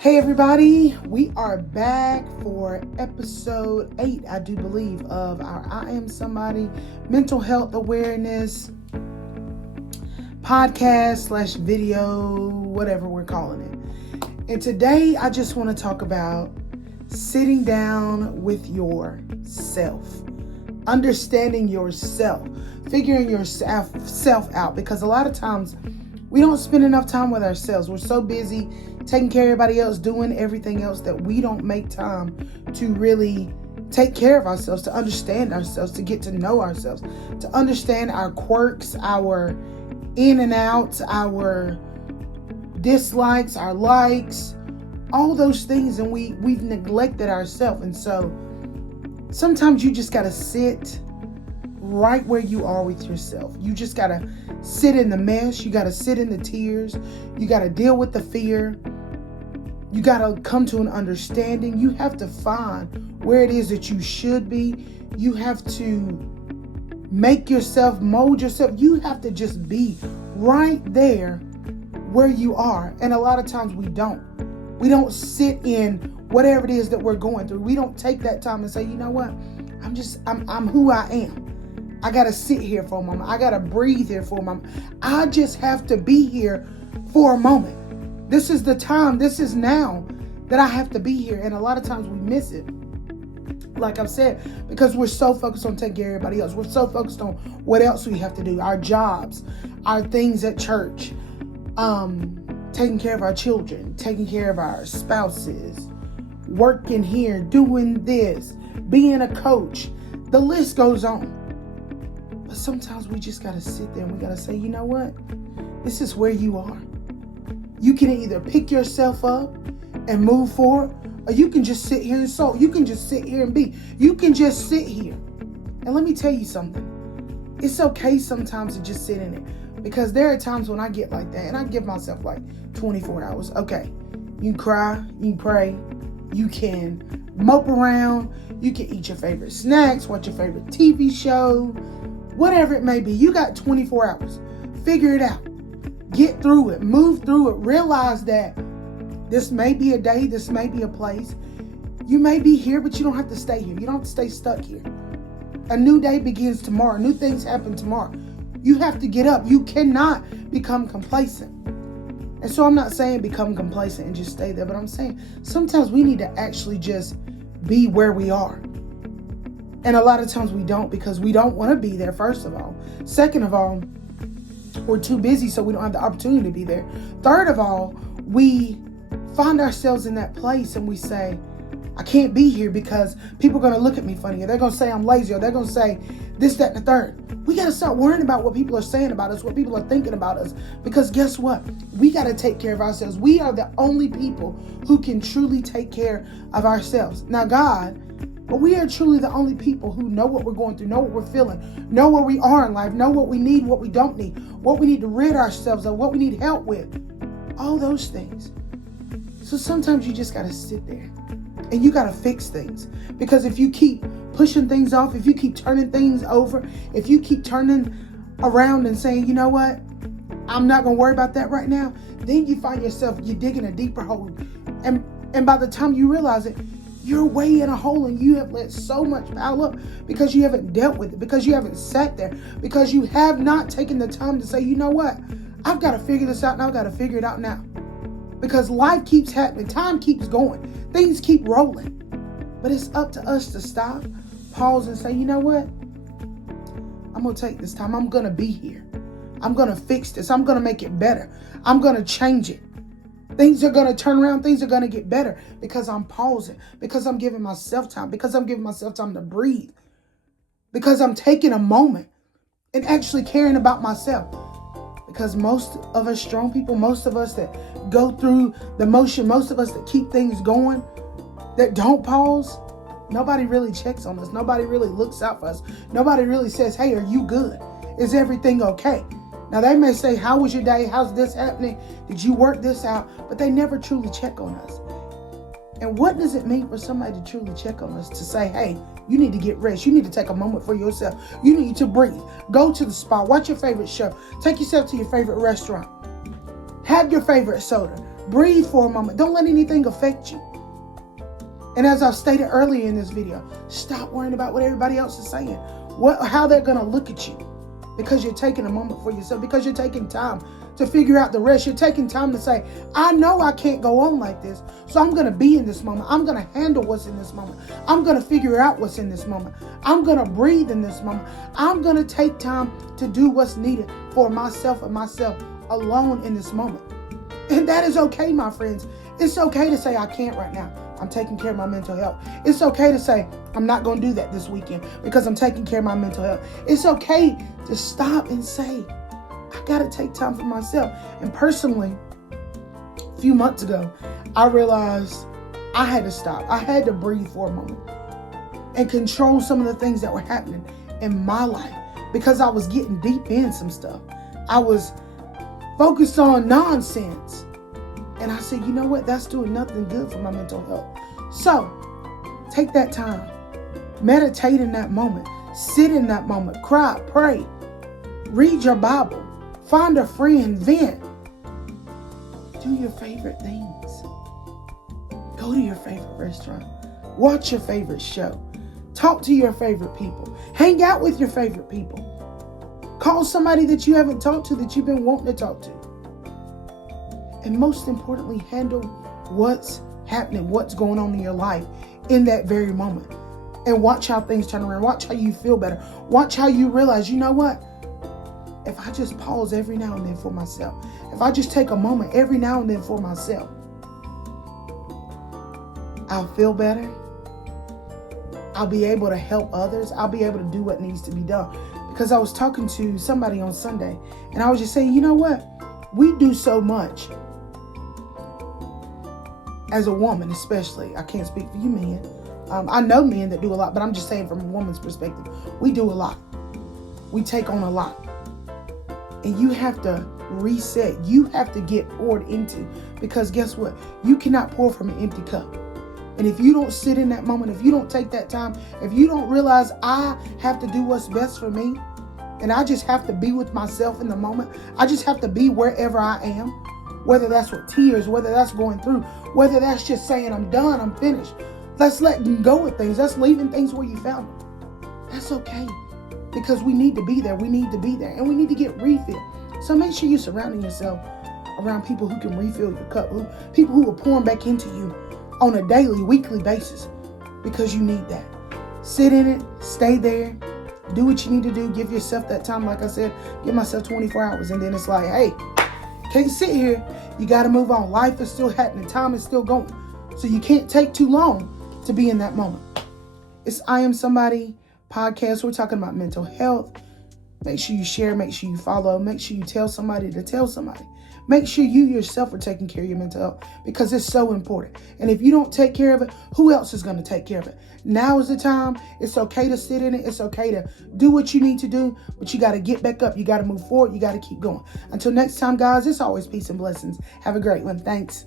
Hey everybody, we are back for episode 8, I do believe, of our I Am Somebody mental health awareness podcast / video, whatever we're calling it. And today I just want to talk about sitting down with yourself, understanding yourself, figuring yourself out, because a lot of times we don't spend enough time with ourselves. We're so busy taking care of everybody else, doing everything else, that we don't make time to really take care of ourselves, to understand ourselves, to get to know ourselves, to understand our quirks, our in and outs, our dislikes, our likes, all those things. And we've neglected ourselves. And so sometimes you just got to sit right where you are with yourself. You just got to sit in the mess. You got to sit in the tears. You got to deal with the fear. You got to come to an understanding. You have to find where it is that you should be. You have to make yourself, mold yourself. You have to just be right there where you are. And a lot of times we don't. We don't sit in whatever it is that we're going through. We don't take that time and say, you know what? I'm who I am. I got to sit here for a moment. I got to breathe here for a moment. I just have to be here for a moment. This is the time. This is now that I have to be here. And a lot of times we miss it. Like I've said, because we're so focused on taking care of everybody else. We're so focused on what else we have to do. Our jobs, our things at church, taking care of our children, taking care of our spouses, working here, doing this, being a coach. The list goes on. But sometimes we just got to sit there and we got to say, you know what? This is where you are. You can either pick yourself up and move forward, or you can just sit here and soak. You can just sit here and be. You can just sit here. And let me tell you something. It's okay sometimes to just sit in it. Because there are times when I get like that, and I give myself like 24 hours. Okay, you can cry, you can pray, you can mope around, you can eat your favorite snacks, watch your favorite TV show, whatever it may be. You got 24 hours. Figure it out. Get through it. Move through it. Realize that this may be a day. This may be a place. You may be here, but you don't have to stay here. You don't have to stay stuck here. A new day begins tomorrow. New things happen tomorrow. You have to get up. You cannot become complacent. And so I'm not saying become complacent and just stay there, but I'm saying sometimes we need to actually just be where we are. And a lot of times we don't, because we don't want to be there, first of all. Second of all, we're too busy, so we don't have the opportunity to be there. Third of all, we find ourselves in that place and we say, I can't be here because people are going to look at me funny, or they're going to say I'm lazy, or they're going to say this, that, and the third. We got to start worrying about what people are saying about us, what people are thinking about us, because guess what? We got to take care of ourselves. We are the only people who can truly take care of ourselves. Now, God, but we are truly the only people who know what we're going through, know what we're feeling, know where we are in life, know what we need, what we don't need, what we need to rid ourselves of, what we need help with, all those things. So sometimes you just got to sit there and you got to fix things, because if you keep pushing things off, if you keep turning things over, if you keep turning around and saying, you know what, I'm not going to worry about that right now, then you find yourself, you're digging a deeper hole. And by the time you realize it, you're way in a hole, and you have let so much pile up because you haven't dealt with it, because you haven't sat there, because you have not taken the time to say, you know what, I've got to figure this out, and I've got to figure it out now. Because life keeps happening, time keeps going, things keep rolling. But it's up to us to stop, pause, and say, you know what, I'm going to take this time. I'm going to be here. I'm going to fix this. I'm going to make it better. I'm going to change it. Things are going to turn around. Things are going to get better because I'm pausing, because I'm giving myself time, because I'm giving myself time to breathe, because I'm taking a moment and actually caring about myself. Because most of us strong people, most of us that go through the motion, most of us that keep things going, that don't pause, nobody really checks on us. Nobody really looks out for us. Nobody really says, hey, are you good? Is everything okay? Now, they may say, how was your day? How's this happening? Did you work this out? But they never truly check on us. And what does it mean for somebody to truly check on us, to say, hey, you need to get rest. You need to take a moment for yourself. You need to breathe. Go to the spa. Watch your favorite show. Take yourself to your favorite restaurant. Have your favorite soda. Breathe for a moment. Don't let anything affect you. And as I've stated earlier in this video, stop worrying about what everybody else is saying, how they're going to look at you, because you're taking a moment for yourself, because you're taking time to figure out the rest. You're taking time to say, I know I can't go on like this, so I'm going to be in this moment. I'm going to handle what's in this moment. I'm going to figure out what's in this moment. I'm going to breathe in this moment. I'm going to take time to do what's needed for myself and myself alone in this moment. And that is okay, my friends. It's okay to say I can't right now. I'm taking care of my mental health. It's okay to say I'm not going to do that this weekend because I'm taking care of my mental health. It's okay to stop and say, I got to take time for myself. And personally, a few months ago, I realized I had to stop. I had to breathe for a moment and control some of the things that were happening in my life because I was getting deep in some stuff. I was focused on nonsense. And I said, you know what? That's doing nothing good for my mental health. So take that time. Meditate in that moment. Sit in that moment. Cry, pray. Read your Bible. Find a friend. Vent. Do your favorite things. Go to your favorite restaurant. Watch your favorite show. Talk to your favorite people. Hang out with your favorite people. Call somebody that you haven't talked to that you've been wanting to talk to. And most importantly, handle what's happening, what's going on in your life in that very moment. And watch how things turn around. Watch how you feel better. Watch how you realize, you know what? If I just pause every now and then for myself, if I just take a moment every now and then for myself, I'll feel better. I'll be able to help others. I'll be able to do what needs to be done. Because I was talking to somebody on Sunday, and I was just saying, you know what? We do so much. As a woman, especially, I can't speak for you men. I know men that do a lot, but I'm just saying from a woman's perspective, we do a lot. We take on a lot. And you have to reset. You have to get poured into, because guess what? You cannot pour from an empty cup. And if you don't sit in that moment, if you don't take that time, if you don't realize I have to do what's best for me, and I just have to be with myself in the moment, I just have to be wherever I am, whether that's with tears, whether that's going through, whether that's just saying I'm done, I'm finished. Let's let go of things. That's leaving things where you found them. That's okay, because we need to be there. We need to be there, and we need to get refilled. So make sure you're surrounding yourself around people who can refill your cup, people who are pouring back into you on a daily, weekly basis, because you need that. Sit in it, stay there, do what you need to do, give yourself that time. Like I said, give myself 24 hours, and then it's like, hey, can't sit here. You got to move on. Life is still happening. Time is still going. So you can't take too long to be in that moment. It's I Am Somebody podcast. We're talking about mental health. Make sure you share. Make sure you follow. Make sure you tell somebody to tell somebody. Make sure you yourself are taking care of your mental health, because it's so important. And if you don't take care of it, who else is going to take care of it? Now is the time. It's okay to sit in it. It's okay to do what you need to do, but you got to get back up. You got to move forward. You got to keep going. Until next time, guys, it's always peace and blessings. Have a great one. Thanks.